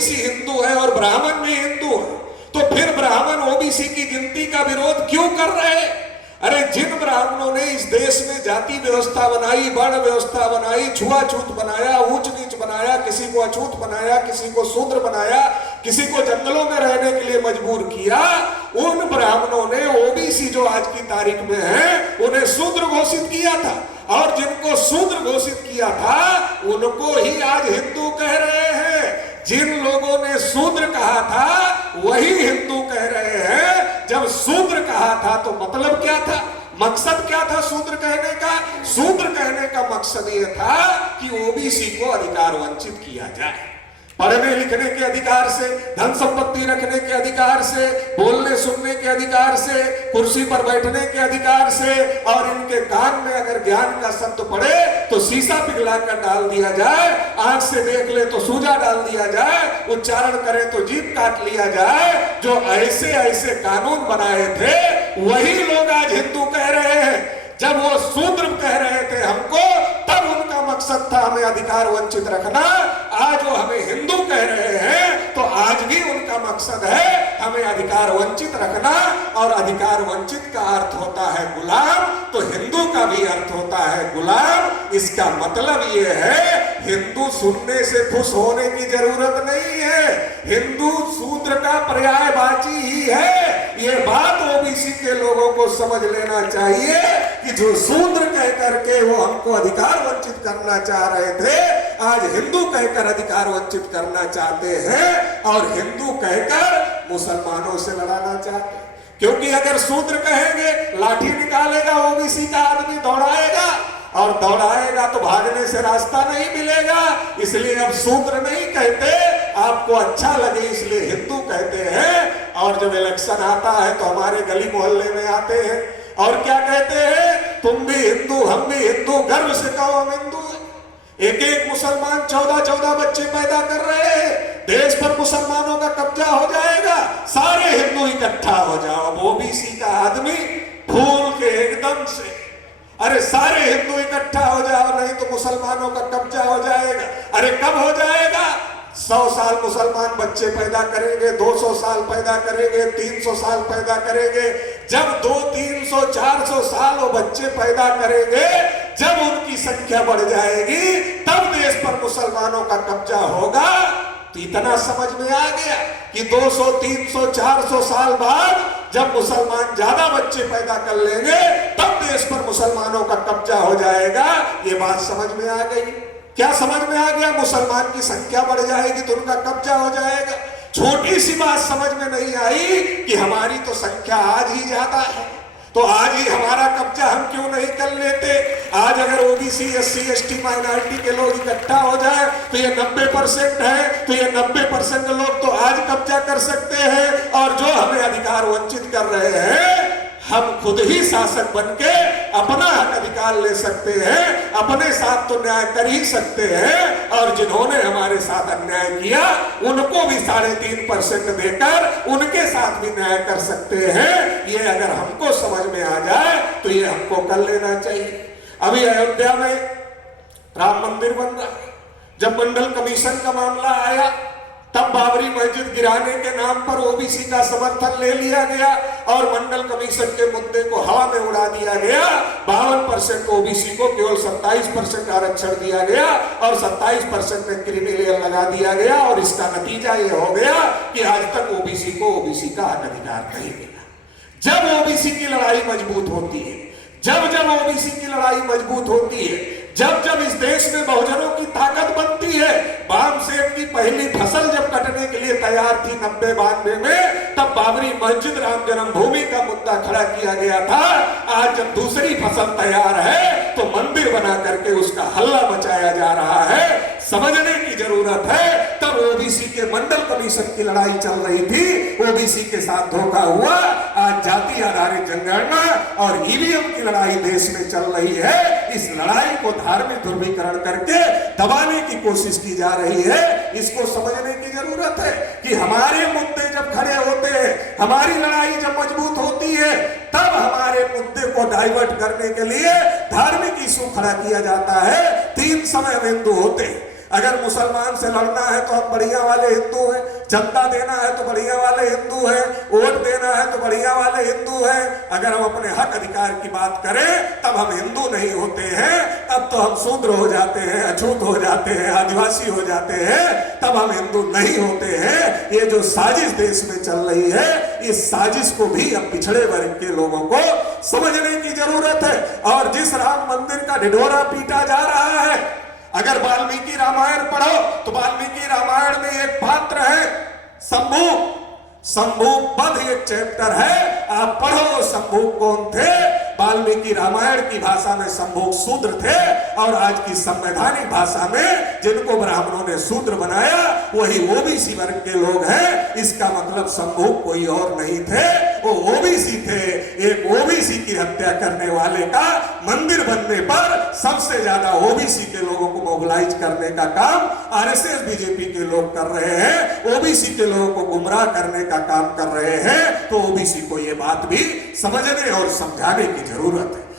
OBC Hindu है और ब्राह्मण भी हिंदू है, तो फिर ब्राह्मण ओबीसी की गिनती का विरोध क्यों कर रहे हैं? अरे जिन ब्राह्मणों ने इस देश में जाति व्यवस्था बनाई, वर्ण व्यवस्था बनाई, छुआछूत बनाया, ऊंच नीच बनाया, किसी को अछूत बनाया, किसी को शूद्र बनाया, किसी को जंगलों में रहने के लिए मजबूर किया, उन ब्राह्मणों ने ओबीसी जो आज की तारीख में है उन्हें शूद्र घोषित किया था, और जिनको शूद्र घोषित किया था उनको ही आज हिंदू कह रहे हैं। जिन लोगों ने शूद्र कहा था वही हिंदू कह रहे हैं। जब शूद्र कहा था तो मतलब क्या था, मकसद क्या था शूद्र कहने का? शूद्र कहने का मकसद यह था कि ओबीसी को अधिकार वंचित किया जाए, पढ़ने लिखने के अधिकार से, धन संपत्ति रखने के अधिकार से, बोलने सुनने के अधिकार से, कुर्सी पर बैठने के अधिकार से, और इनके कान में अगर ज्ञान का शब्द पड़े तो शीशा पिघला कर डाल दिया जाए, आंख से देख ले तो सूजा डाल दिया जाए, उच्चारण करे तो जीभ काट लिया जाए। जो ऐसे ऐसे कानून बनाए थे वही लोग आज हिंदू कह रहे हैं। जब वो शूद्र कह रहे थे हमको, तब उनका मकसद था हमें अधिकार वंचित रखना। आज वो हमें हिंदू कह रहे हैं तो आज भी उनका मकसद है हमें अधिकार वंचित रखना, और अधिकार वंचित का अर्थ होता है गुलाम, तो हिंदू का भी अर्थ होता है गुलाम। इसका मतलब ये है हिंदू सुनने से खुश होने की जरूरत नहीं है, हिंदू शूद्र का पर्यायवाची ही है। ये बात ओबीसी के लोगों को समझ लेना चाहिए कि जो शूद्र कह करके वो हमको अधिकार वंचित करना चाह रहे थे, आज हिंदू कहकर अधिकार वंचित करना चाहते हैं, और हिंदू कहकर मुसलमानों से लड़ाना चाहते हैं। क्योंकि अगर शूद्र कहेंगे, लाठी निकालेगा ओबीसी का आदमी, दौड़ाएगा, और दौड़ाएगा तो भागने से रास्ता नहीं मिलेगा। इसलिए अब शूद्र नहीं कहते, आपको अच्छा लगे इसलिए हिंदू कहते हैं। और जब इलेक्शन आता है तो हमारे गली मोहल्ले में आते हैं और क्या कहते हैं, तुम भी हिंदू हम भी हिंदू, गर्व से कहो हम हिंदू हैं। एक एक मुसलमान 14-14 बच्चे पैदा कर रहे हैं, देश पर मुसलमानों का कब्जा हो जाएगा, सारे हिंदू इकट्ठा हो जाओ। ओबीसी का आदमी फूल के एकदम से, अरे सारे हिंदू इकट्ठा हो जाओ, नहीं तो मुसलमानों का कब्जा हो जाएगा। अरे कब हो जाएगा? 100 साल मुसलमान बच्चे पैदा करेंगे, 200 साल पैदा करेंगे, 300 साल पैदा करेंगे। जब 200, 300, 400 साल वो बच्चे पैदा करेंगे, जब उनकी संख्या बढ़ जाएगी, तब देश पर मुसलमानों का कब्जा होगा। तो इतना समझ में आ गया कि 200, 300, 400 साल बाद जब मुसलमान ज्यादा बच्चे पैदा कर लेंगे, तब देश पर मुसलमानों का कब्जा हो जाएगा। ये बात समझ में आ गई। क्या समझ में आ गया? मुसलमान की संख्या बढ़ जाएगी तो उनका कब्जा हो जाएगा। छोटी सी बात समझ में नहीं आई कि हमारी तो संख्या आज ही ज्यादा है, तो आज ही हमारा कब्जा हम क्यों नहीं कर लेते? आज अगर ओबीसी, एससी, एसटी, माइनॉरिटी के लोग इकट्ठा हो जाए तो ये 90% है, तो ये 90% लोग तो आज कब्जा कर सकते हैं। और जो हमें अधिकार वंचित कर रहे हैं, हम खुद ही शासक बनके अपना हक अधिकार ले सकते हैं, अपने साथ तो न्याय कर ही सकते हैं। और जिन्होंने हमारे साथ अन्याय किया उनको भी 3.5% देकर उनके साथ भी न्याय कर सकते हैं। ये अगर हमको समझ में आ जाए तो ये हमको कर लेना चाहिए। अभी अयोध्या में राम मंदिर बन रहा है, जब मंडल कमीशन का मामला आया तब बाबरी मस्जिद गिराने के नाम पर ओबीसी का समर्थन ले लिया गया और मंडल कमीशन के मुद्दे को हवा में उड़ा दिया गया। 52% ओबीसी को केवल 27% आरक्षण दिया गया और 27% में क्रिमिनल लगा दिया गया। और इसका नतीजा ये हो गया कि आज तक ओबीसी को ओबीसी का हक अधिकार नहीं मिला। जब ओबीसी की लड़ाई मजबूत होती है, जब ओबीसी की लड़ाई मजबूत होती है, जब इस देश में बहुजनों की ताकत बनती है। बाम सेठ की पहली फसल जब कटने के लिए तैयार थी 90-92 में, तब बाबरी मस्जिद, राम जन्मभूमि का मुद्दा खड़ा किया गया था। आज जब दूसरी फसल तैयार है तो मंदिर बना करके उसका हल्ला मचाया जा रहा है। समझने की जरूरत है। तब ओबीसी के मंडल कमीशन की लड़ाई चल रही थी, ओबीसी के साथ धोखा हुआ। आज जाति आधारित जनगणना और ईवीएम की लड़ाई देश में चल रही है। इस लड़ाई को धार्मिक ध्रुवीकरण करके दबाने की कोशिश की जा रही है। इसको समझने की जरूरत है कि हमारे मुद्दे जब खड़े होते हैं, हमारी लड़ाई जब मजबूत होती है, तब हमारे मुद्दे को डाइवर्ट करने के लिए धार्मिक इशू खड़ा किया जाता है। 3 समय हिंदू होते हैं, अगर मुसलमान से लड़ना है तो हम बढ़िया वाले हिंदू हैं, चंदा देना है तो बढ़िया वाले हिंदू हैं, वोट देना है तो बढ़िया वाले हिंदू हैं। अगर हम अपने हक अधिकार की बात करें तब हम हिंदू नहीं होते हैं, तब तो हम शूद्र हो जाते हैं, अछूत हो जाते हैं, आदिवासी हो जाते हैं, तब हम हिंदू नहीं होते हैं। ये जो साजिश देश में चल रही है, इस साजिश को भी अब पिछड़े वर्ग के लोगों को समझने की जरूरत है। और जिस राम मंदिर का ढिढोरा पीटा जा रहा है, अगर वाल्मीकि रामायण पढ़ो तो वाल्मीकि रामायण में एक पात्र है शंभू, शंभू वध एक चैप्टर है, आप पढ़ो शंभू कौन थे। वाल्मीकि रामायण की भाषा में शंभू शूद्र थे, और आज की संवैधानिक भाषा में जिनको ब्राह्मणों ने शूद्र बनाया वही ओबीसी वर्ग के लोग हैं। इसका मतलब शंभू कोई और नहीं थे, वो ओबीसी थे। एक ओबीसी की हत्या करने वाले का मंदिर बनने पर सबसे ज्यादा ओबीसी के लोगों को मोबिलाइज करने का काम आरएसएस बीजेपी के लोग कर रहे हैं, ओबीसी के लोगों को गुमराह करने का काम कर रहे हैं। तो ओबीसी को ये बात भी समझने और समझाने की जरूरत है।